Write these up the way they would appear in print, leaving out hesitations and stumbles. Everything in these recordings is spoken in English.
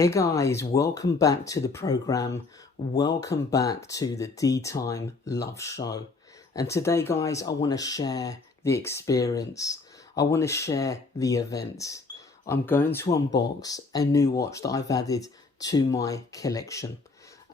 Hey guys, welcome back to the program. Welcome back to the DeeTimeLove show. And today guys, I want to share the experience. I want to share the event. I'm going to unbox a new watch that I've added to my collection.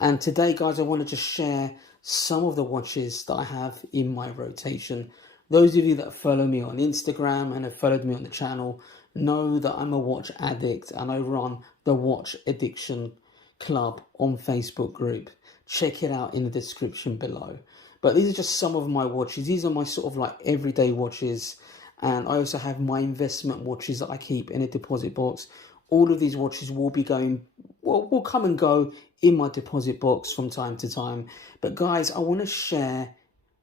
And today guys, I want to just share some of the watches that I have in my rotation. Those of you that follow me on Instagram and have followed me on the channel know that I'm a watch addict and I run the Watch Addiction Club on Facebook group. Check it out in the description below. But these are just some of my watches. These are my sort of like everyday watches. And I also have my investment watches that I keep in a deposit box. All of these watches will be going, well, will come and go in my deposit box from time to time. But guys, I want to share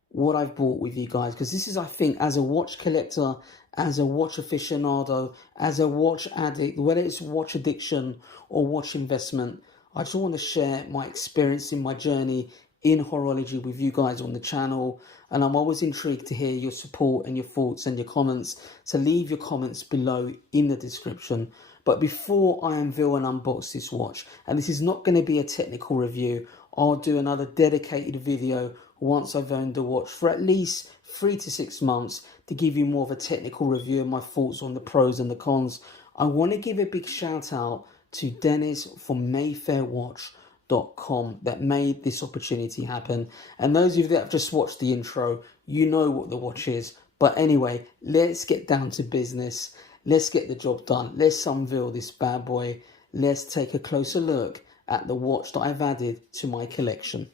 what I've bought with you guys, because this is, I think, as a watch collector, as a watch aficionado, as a watch addict, whether it's watch addiction or watch investment, I just want to share my experience in my journey in horology with you guys on the channel. And I'm always intrigued to hear your support and your thoughts and your comments, so leave your comments below in the description. But before I unveil and unbox this watch, and this is not going to be a technical review, I'll do another dedicated video once I've owned the watch for at least 3 to 6 months to give you more of a technical review of my thoughts on the pros and the cons. I want to give a big shout out to Dennis from mayfairwatch.com that made this opportunity happen. And those of you that have just watched the intro, you know what the watch is. But anyway, let's get down to business. Let's get the job done. Let's unveil this bad boy. Let's take a closer look at the watch that I've added to my collection.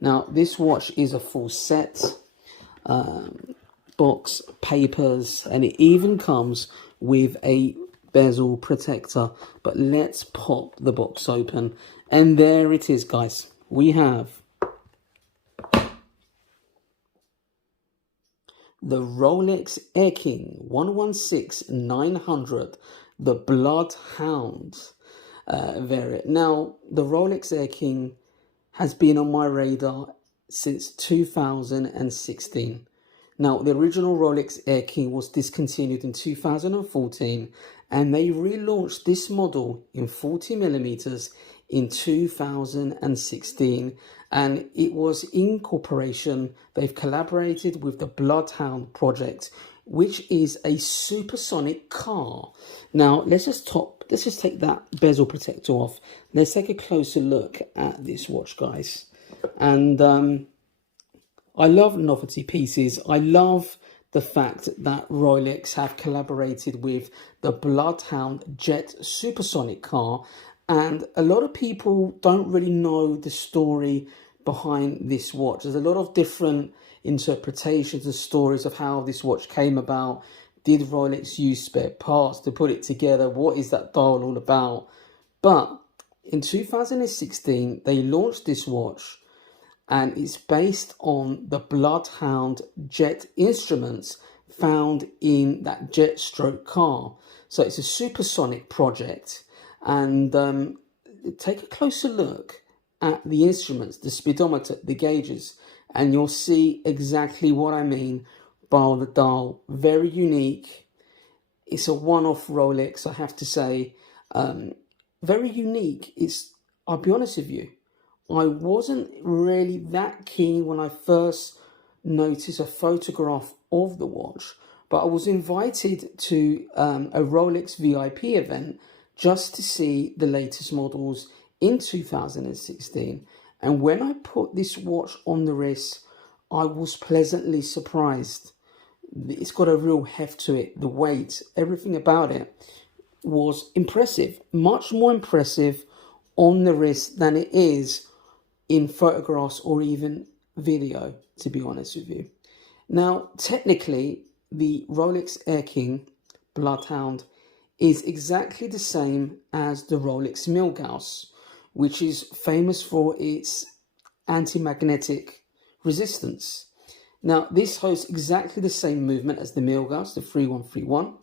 Now, this watch is a full set, box, papers, and it even comes with a bezel protector. But let's pop the box open. And there it is, guys. We have the Rolex AirKing 116900, the BloodHound variant. Now, the Rolex AirKing has been on my radar since 2016. Now, the original Rolex AirKing was discontinued in 2014, and they relaunched this model in 40mm in 2016, and it was in cooperation. They've collaborated with the BloodHound project, which is a supersonic car. Now, let's just take that bezel protector off. Let's take a closer look at this watch, guys. And I love novelty pieces. I love the fact that Rolex have collaborated with the BloodHound Jet supersonic car. And a lot of people don't really know the story behind this watch. There's a lot of different interpretations and stories of how this watch came about. Did Rolex use spare parts to put it together? What is that dial all about? But in 2016, they launched this watch, and it's based on the BloodHound Jet instruments found in that jet stroke car. So it's a supersonic project. And take a closer look at the instruments, the speedometer, the gauges, and you'll see exactly what I mean by the dial. Very unique. It's a one-off Rolex, I have to say. Very unique. I'll be honest with you, I wasn't really that keen when I first noticed a photograph of the watch, but I was invited to a Rolex VIP event just to see the latest models in 2016. And when I put this watch on the wrist, I was pleasantly surprised. It's got a real heft to it. The weight, everything about it was impressive. Much more impressive on the wrist than it is in photographs or even video, to be honest with you. Now, technically, the Rolex AirKing BloodHound is exactly the same as the Rolex Milgauss, which is famous for its anti-magnetic resistance. Now, this hosts exactly the same movement as the Milgauss, the 3131.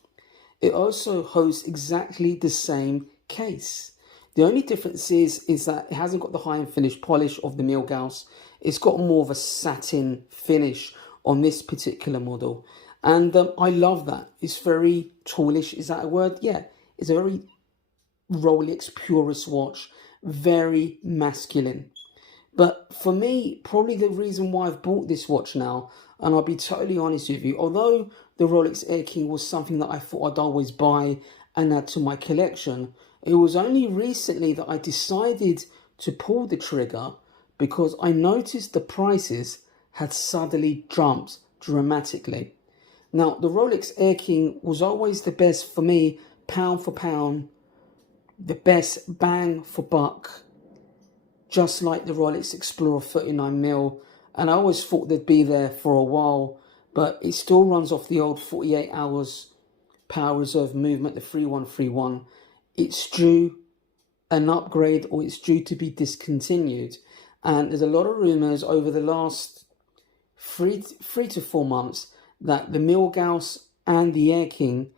It also hosts exactly the same case. The only difference is that it hasn't got the high-end finish polish of the Milgauss. It's got more of a satin finish on this particular model. And I love that. It's very tallish. Is that a word? Yeah. It's a very Rolex purist watch, very masculine. But for me, probably the reason why I've bought this watch now, and I'll be totally honest with you, although the Rolex AirKing was something that I thought I'd always buy and add to my collection, it was only recently that I decided to pull the trigger because I noticed the prices had suddenly jumped dramatically. Now, the Rolex AirKing was always the best for me, pound for pound, the best bang for buck, just like the Rolex Explorer 39mm, and I always thought they'd be there for a while, but it still runs off the old 48 hours power reserve movement, the 3131. It's due an upgrade, or it's due to be discontinued, and there's a lot of rumors over the last three to 4 months that the Milgauss and the AirKing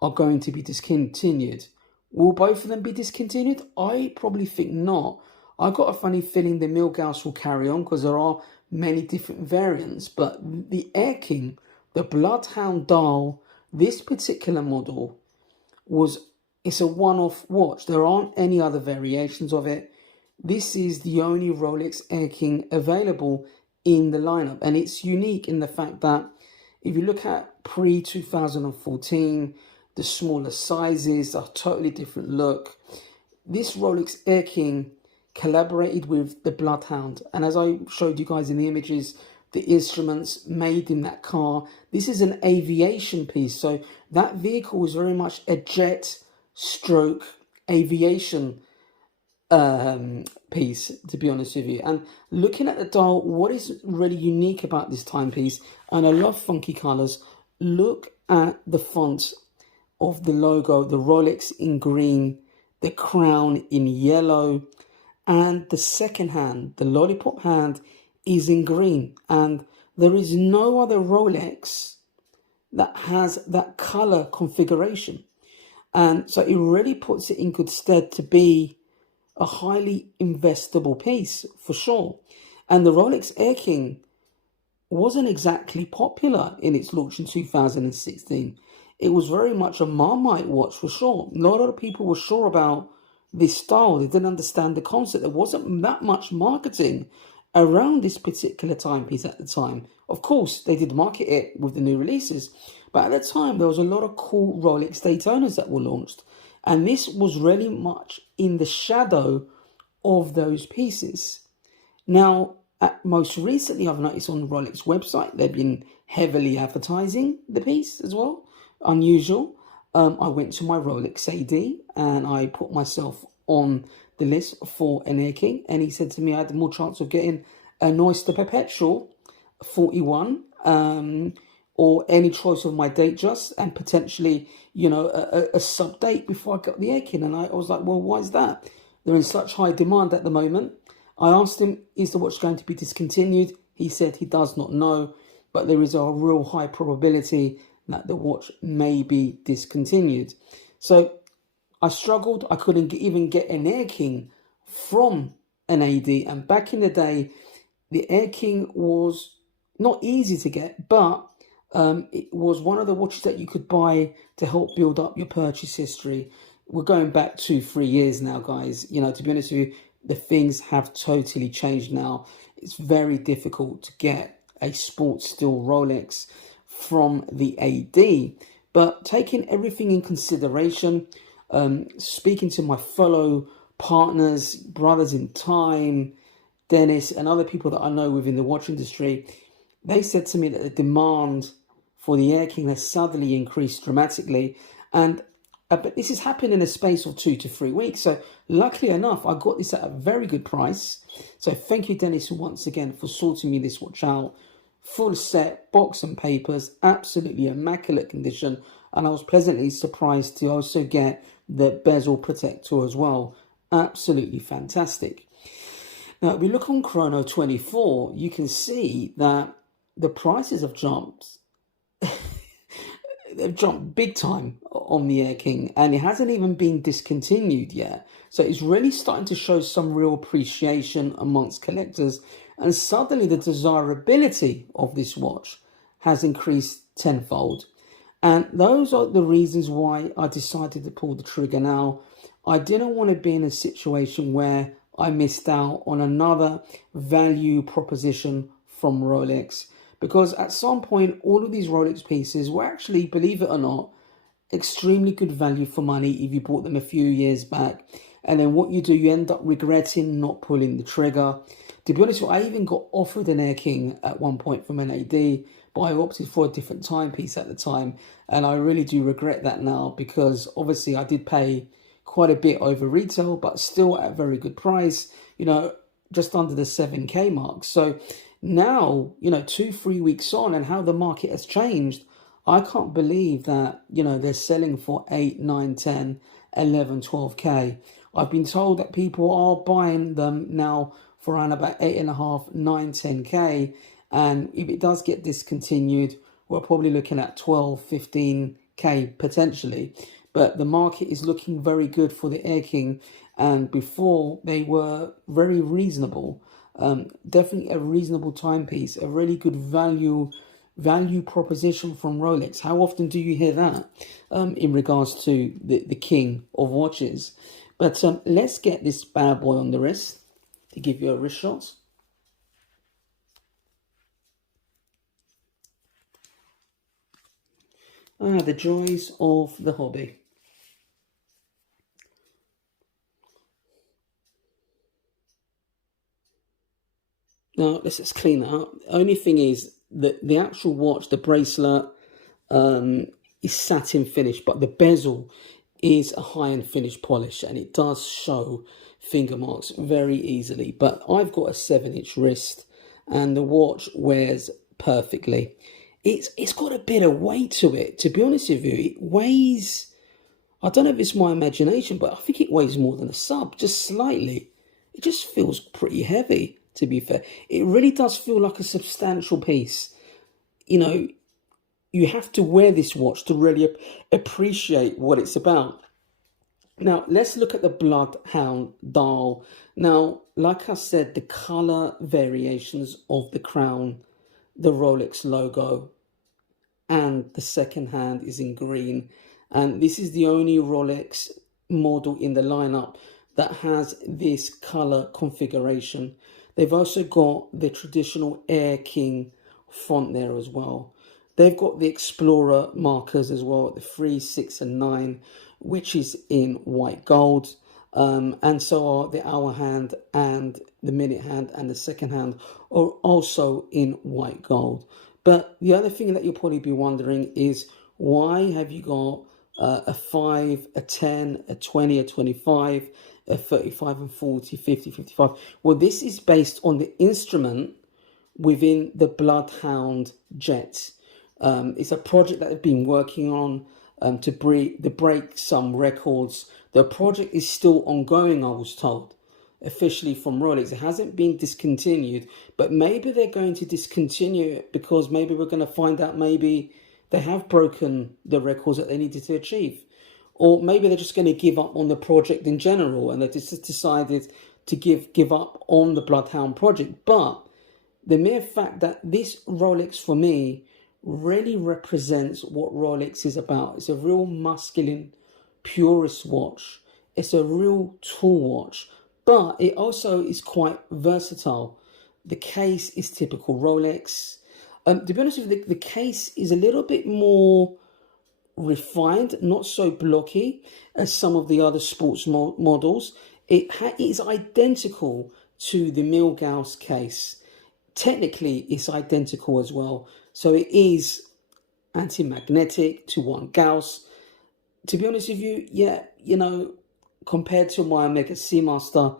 are going to be discontinued. Will both of them be discontinued? I probably think not. I got a funny feeling the Milgauss will carry on because there are many different variants, but the AirKing, the BloodHound dial, this particular model it's a one-off watch. There aren't any other variations of it. This is the only Rolex AirKing available in the lineup, and it's unique in the fact that if you look at pre-2014, the smaller sizes, a totally different look. This Rolex AirKing collaborated with the BloodHound, and as I showed you guys in the images, the instruments made in that car, this is an aviation piece, so that vehicle was very much a jet stroke aviation piece, to be honest with you. And looking at the dial, what is really unique about this timepiece, and I love funky colors, look at the font of the logo, the Rolex in green, the crown in yellow, and the second hand, the lollipop hand, is in green. And there is no other Rolex that has that color configuration. And so it really puts it in good stead to be a highly investable piece, for sure. And the Rolex AirKing wasn't exactly popular in its launch in 2016. It was very much a Marmite watch, for sure. Not a lot of people were sure about this style. They didn't understand the concept. There wasn't that much marketing around this particular timepiece at the time. Of course, they did market it with the new releases, but at the time there was a lot of cool Rolex Daytonas that were launched, and this was really much in the shadow of those pieces. Now, most recently, I've noticed on the Rolex website, they've been heavily advertising the piece as well. Unusual. I went to my Rolex AD and I put myself on the list for an AirKing, and he said to me I had more chance of getting an Oyster Perpetual 41 or any choice of my Datejust, and potentially, you know, a sub date before I got the AirKing. And I was like, well, why is that? They're in such high demand at the moment. I asked him, is the watch going to be discontinued? He said he does not know, but there is a real high probability that the watch may be discontinued. So I struggled. I couldn't even get an AirKing from an AD. And back in the day, the AirKing was not easy to get, but it was one of the watches that you could buy to help build up your purchase history. We're going back 2-3 years now, guys. You know, to be honest with you, the things have totally changed now. It's very difficult to get a sports steel Rolex from the AD. But taking everything in consideration, speaking to my fellow partners, brothers in time, Dennis, and other people that I know within the watch industry, they said to me that the demand for the AirKing has suddenly increased dramatically. And but this has happened in a space of 2 to 3 weeks. So luckily enough, I got this at a very good price. So thank you, Dennis, once again for sorting me this watch out. Full set, box and papers, absolutely immaculate condition. And I was pleasantly surprised to also get the bezel protector as well. Absolutely fantastic. Now, if we look on Chrono 24, you can see that the prices have jumped. They've jumped big time on the AirKing, and it hasn't even been discontinued yet. So it's really starting to show some real appreciation amongst collectors, and suddenly the desirability of this watch has increased tenfold. And those are the reasons why I decided to pull the trigger now. I didn't want to be in a situation where I missed out on another value proposition from Rolex. Because at some point, all of these Rolex pieces were actually, believe it or not, extremely good value for money if you bought them a few years back. And then what you do, you end up regretting not pulling the trigger. To be honest, I even got offered an AirKing at one point from an AD, but I opted for a different timepiece at the time. And I really do regret that now, because obviously I did pay quite a bit over retail, but still at a very good price, just under the 7K mark. So now, 2-3 weeks on, and how the market has changed, I can't believe that, they're selling for 8, 9, 10, 11, 12K. I've been told that people are buying them now for around about 8.5, 9, 10K. And if it does get discontinued, we're probably looking at 12, 15K potentially. But the market is looking very good for the AirKing. And before, they were very reasonable. Definitely a reasonable timepiece, a really good value proposition from Rolex. How often do you hear that in regards to the king of watches? But let's get this bad boy on the wrist to give you a wrist shot. The joys of the hobby. Now, let's just clean that up. The only thing is that the actual watch, the bracelet, is satin finish, but the bezel is a high-end finish polish, and it does show finger marks very easily. But I've got a 7-inch wrist, and the watch wears perfectly. It's got a bit of weight to it. To be honest with you, it weighs, I don't know if it's my imagination, but I think it weighs more than a sub, just slightly. It just feels pretty heavy, to be fair. It really does feel like a substantial piece. You have to wear this watch to really appreciate what it's about. Now, let's look at the BloodHound dial. Now, like I said, the color variations of the crown, the Rolex logo, and the second hand is in green. And this is the only Rolex model in the lineup that has this color configuration. They've also got the traditional AirKing font there as well. They've got the Explorer markers as well, the 3, 6, and 9, which is in white gold. And so are the hour hand and the minute hand and the second hand are also in white gold. But the other thing that you'll probably be wondering is, why have you got a 5, a 10, a 20, a 25, a 35 and 40, 50, 55? Well, this is based on the instrument within the BloodHound jet. It's a project that they've been working on to break some records. The project is still ongoing, I was told, officially from Rolex. It hasn't been discontinued, but maybe they're going to discontinue it because maybe we're going to find out maybe they have broken the records that they needed to achieve. Or maybe they're just going to give up on the project in general, and they just decided to give up on the BloodHound project. But the mere fact that this Rolex, for me, really represents what Rolex is about. It's a real masculine, purist watch. It's a real tool watch, but it also is quite versatile. The case is typical Rolex. To be honest with you, the case is a little bit more refined, not so blocky as some of the other sports models. It is identical to the Milgauss case. Technically, it's identical as well. So it is anti-magnetic to 1 Gauss. To be honest with you, yeah, compared to my Omega Seamaster,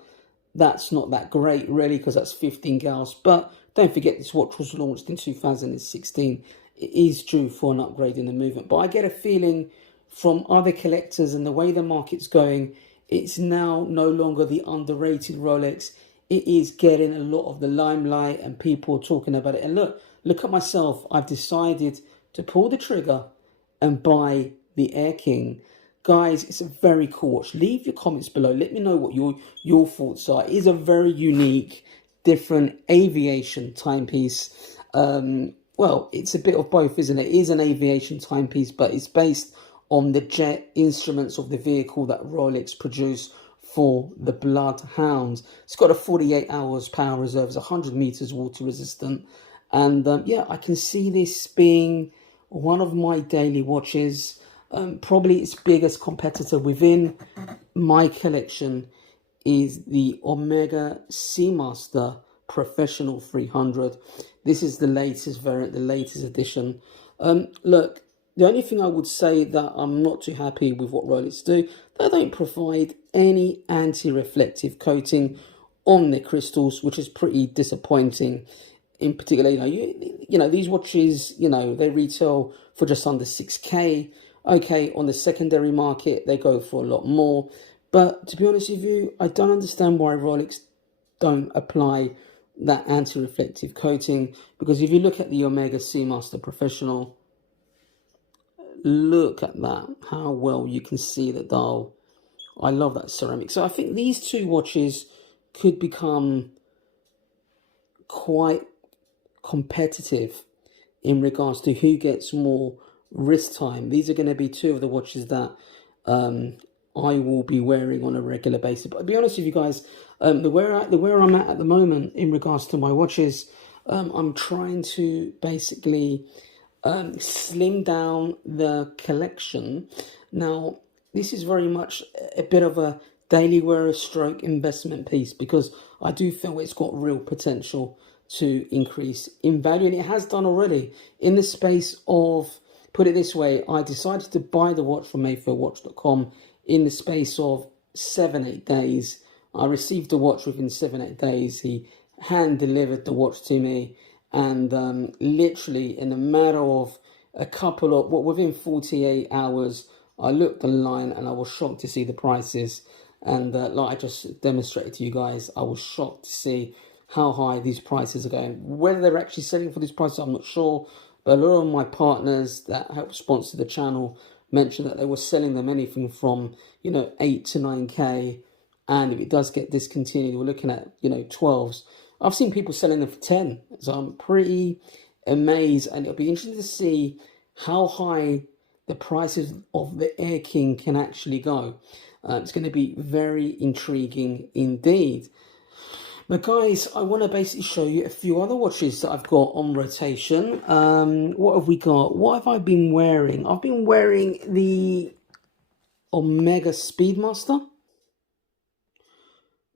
that's not that great, really, because that's 15 Gauss. But don't forget, this watch was launched in 2016. It is due for an upgrade in the movement. But I get a feeling from other collectors and the way the market's going, it's now no longer the underrated Rolex. It is getting a lot of the limelight and people talking about it. And look at myself. I've decided to pull the trigger and buy the AirKing. Guys, it's a very cool watch. Leave your comments below. Let me know what your thoughts are. It is a very unique, different aviation timepiece. Well, it's a bit of both, isn't it? It is an aviation timepiece, but it's based on the jet instruments of the vehicle that Rolex produced for the BloodHound. It's got a 48 hours power reserve, it's 100 meters water resistant. And yeah, I can see this being one of my daily watches. Probably its biggest competitor within my collection is the Omega Seamaster Professional 300. This is the latest variant, the latest edition. Look, the only thing I would say that I'm not too happy with what Rolex do, they don't provide any anti-reflective coating on their crystals, which is pretty disappointing. In particular, you know, these watches, you know, they retail for just under 6K. Okay, on the secondary market, they go for a lot more. But to be honest with you, I don't understand why Rolex don't apply that anti-reflective coating. Because if you look at the Omega Seamaster Professional, look at that, how well you can see the dial. I love that ceramic. So I think these two watches could become quite competitive in regards to who gets more wrist time. These are going to be two of the watches that I will be wearing on a regular basis. But to be honest with you guys, the where I'm at the moment in regards to my watches, I'm trying to basically slim down the collection. Now, this is very much a bit of a daily wearer stroke investment piece, because I do feel it's got real potential to increase in value, and it has done already. In the space of, put it this way, I decided to buy the watch from mayfairwatch.com in the space of 7-8 days. I received the watch within 7-8 days. He hand delivered the watch to me, and literally in a matter of a couple of, within 48 hours, I looked online and I was shocked to see the prices. And like I just demonstrated to you guys, I was shocked to see how high these prices are going. Whether they're actually selling for these prices, I'm not sure. But a lot of my partners that help sponsor the channel mentioned that they were selling them anything from, you know, 8 to 9K. And if it does get discontinued, we're looking at, you know, 12s. I've seen people selling them for 10. So I'm pretty amazed. And it'll be interesting to see how high the prices of the AirKing can actually go. It's going to be very intriguing indeed. But guys, I want to basically show you a few other watches that I've got on rotation. What have we got? What have I been wearing? I've been wearing the Omega Speedmaster.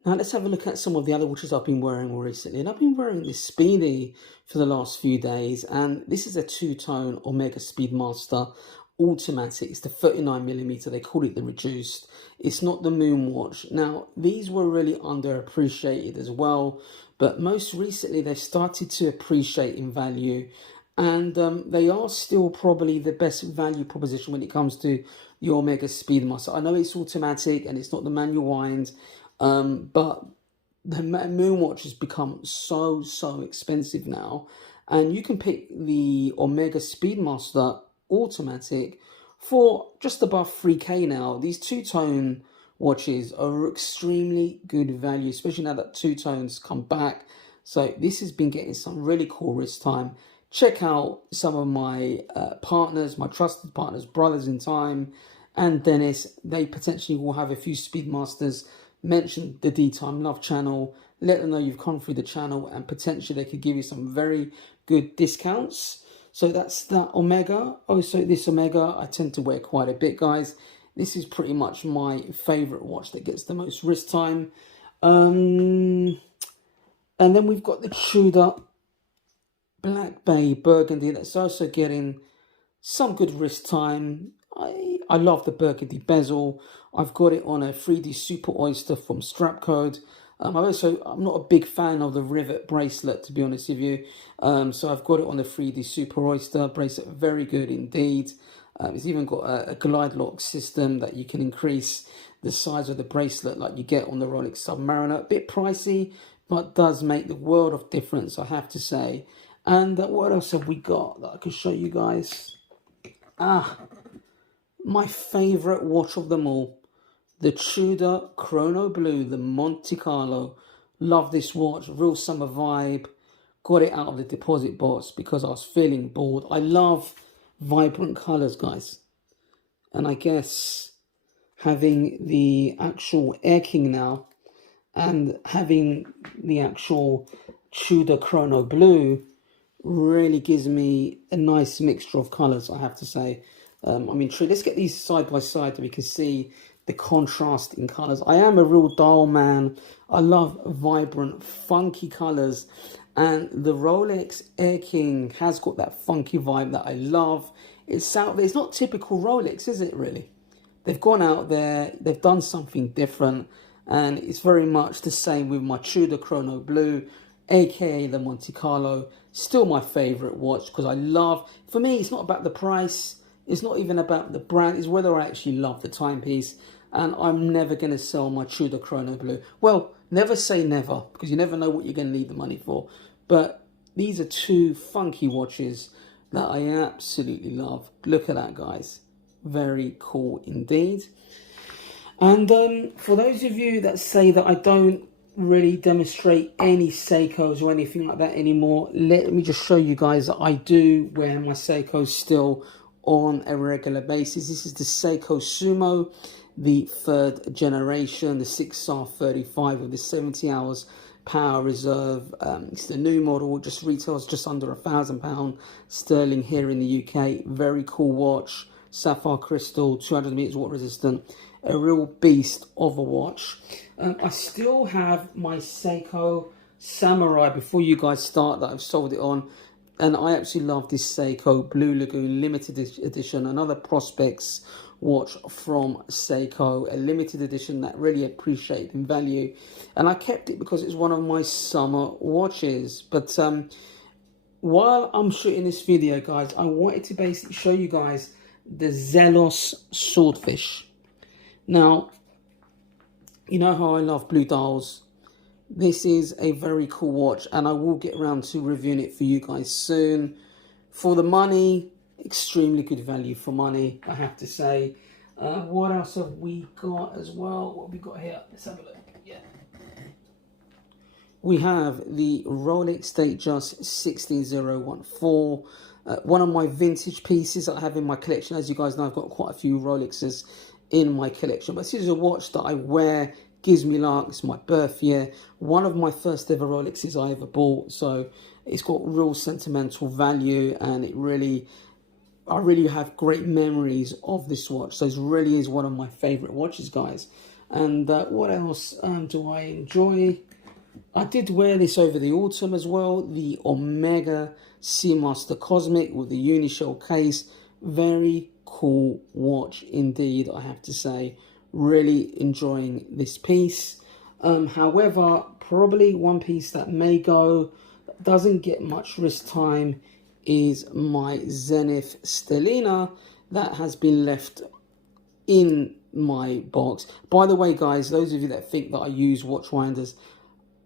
Now let's have a look at some of the other watches I've been wearing more recently. And I've been wearing this Speedy for the last few days. And this is a two-tone Omega Speedmaster automatic. It's the 39mm. They call it the reduced. It's not the moon watch. Now, these were really underappreciated as well, but most recently they've started to appreciate in value, and they are still probably the best value proposition when it comes to the Omega Speedmaster. I know it's automatic and it's not the manual wind, but the moon watch has become so expensive now, and you can pick the Omega Speedmaster automatic for just above 3K now. These two-tone watches are extremely good value, especially now that two-tones come back. So this has been getting some really cool wrist time. Check out some of my partners, my trusted partners, Brothers in Time and Dennis. They potentially will have a few Speedmasters. Mention the DeeTimeLove channel. Let them know you've come through the channel, and potentially they could give you some very good discounts. So that's that Omega. Also, this Omega I tend to wear quite a bit, guys. This is pretty much my favorite watch that gets the most wrist time. And then we've got the Tudor Black Bay Burgundy that's also getting some good wrist time. I love the burgundy bezel. I've got it on a 3D Super Oyster from Strapcode. I'm not a big fan of the rivet bracelet, to be honest with you. So I've got it on the 3D Super Oyster bracelet. Very good indeed. It's even got a glide lock system that you can increase the size of the bracelet like you get on the Rolex Submariner. A bit pricey, but does make the world of difference, I have to say. And what else have we got that I can show you guys? My favorite watch of them all, the Tudor Chrono Blue, the Monte Carlo. Love this watch, real summer vibe. Got it out of the deposit box because I was feeling bored. I love vibrant colors, guys. And I guess having the actual AirKing now and having the actual Tudor Chrono Blue really gives me a nice mixture of colours, I have to say. I mean, let's get these side by side so we can see the contrast in colours. I am a real dial man. I love vibrant, funky colours. And the Rolex AirKing has got that funky vibe that I love. It's out there. It's not typical Rolex, is it really? They've gone out there. They've done something different. And it's very much the same with my Tudor Chrono Blue, aka the Monte Carlo. Still my favourite watch because I love, for me, it's not about the price. It's not even about the brand. It's whether I actually love the timepiece. And I'm never going to sell my Tudor Chrono Blue. Well, never say never, because you never know what you're going to need the money for. But these are two funky watches that I absolutely love. Look at that, guys. Very cool indeed. And for those of you that say that I don't really demonstrate any Seikos or anything like that anymore, let me just show you guys that I do wear my Seikos still on a regular basis. This is the Seiko Sumo, the 3rd generation, the 6R35 with the 70 hours power reserve. It's the new model, just retails just under £1,000 sterling here in the UK. Very cool watch, sapphire crystal, 200 meters water resistant, a real beast of a watch. I still have my Seiko Samurai before you guys start that I've sold it on. And I absolutely love this Seiko Blue Lagoon limited edition, another Prospects watch from Seiko, a limited edition that really appreciated in value. And I kept it because it's one of my summer watches. But while I'm shooting this video, guys, I wanted to basically show you guys the Zelos swordfish. Now, you know how I love blue dials. This is a very cool watch, and I will get around to reviewing it for you guys soon. For the money, extremely good value for money, I have to say. What else have we got as well? What have we got here? Let's have a look. Yeah. We have the Rolex Datejust 16014. One of my vintage pieces that I have in my collection. As you guys know, I've got quite a few Rolexes in my collection. But this is a watch that I wear, gives me luck. It's my birth year. One of my first ever Rolexes I ever bought. So it's got real sentimental value, and I really have great memories of this watch. So it really is one of my favorite watches, guys. And what else do I enjoy? I did wear this over the autumn as well. The Omega Seamaster Cosmic with the Unishell case. Very cool watch indeed, I have to say. Really enjoying this piece. However, probably one piece that may go, that doesn't get much wrist time, is my Zenith Stella that has been left in my box. By the way, guys, those of you that think that I use watch winders,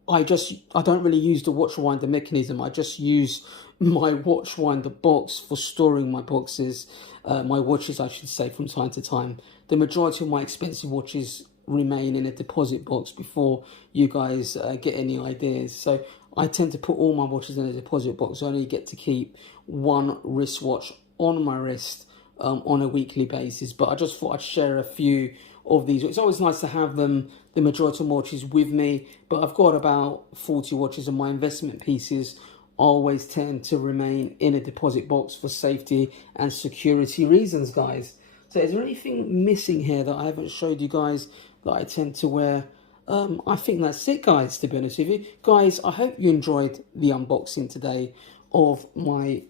I don't really use the watch winder mechanism. I just use my watch winder box for storing my boxes, my watches, I should say, from time to time. The majority of my expensive watches remain in a deposit box before you guys get any ideas. So I tend to put all my watches in a deposit box. I only get to keep one wristwatch on my wrist on a weekly basis. But I just thought I'd share a few of these. It's always nice to have them, the majority of watches, with me. But I've got about 40 watches, and my investment pieces always tend to remain in a deposit box for safety and security reasons, guys. So is there anything missing here that I haven't showed you guys that I tend to wear? I think that's it, guys, to be honest with you. Guys, I hope you enjoyed the unboxing today of my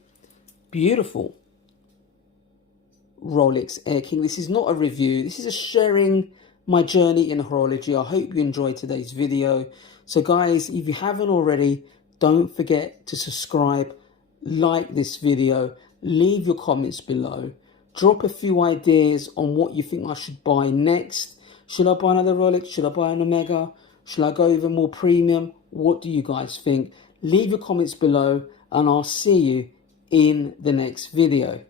beautiful Rolex AirKing. This is not a review. This is a sharing my journey in horology. I hope you enjoyed today's video. So, guys, if you haven't already, don't forget to subscribe, like this video, leave your comments below. Drop a few ideas on what you think I should buy next. Should I buy another Rolex? Should I buy an Omega? Should I go even more premium? What do you guys think? Leave your comments below, and I'll see you in the next video.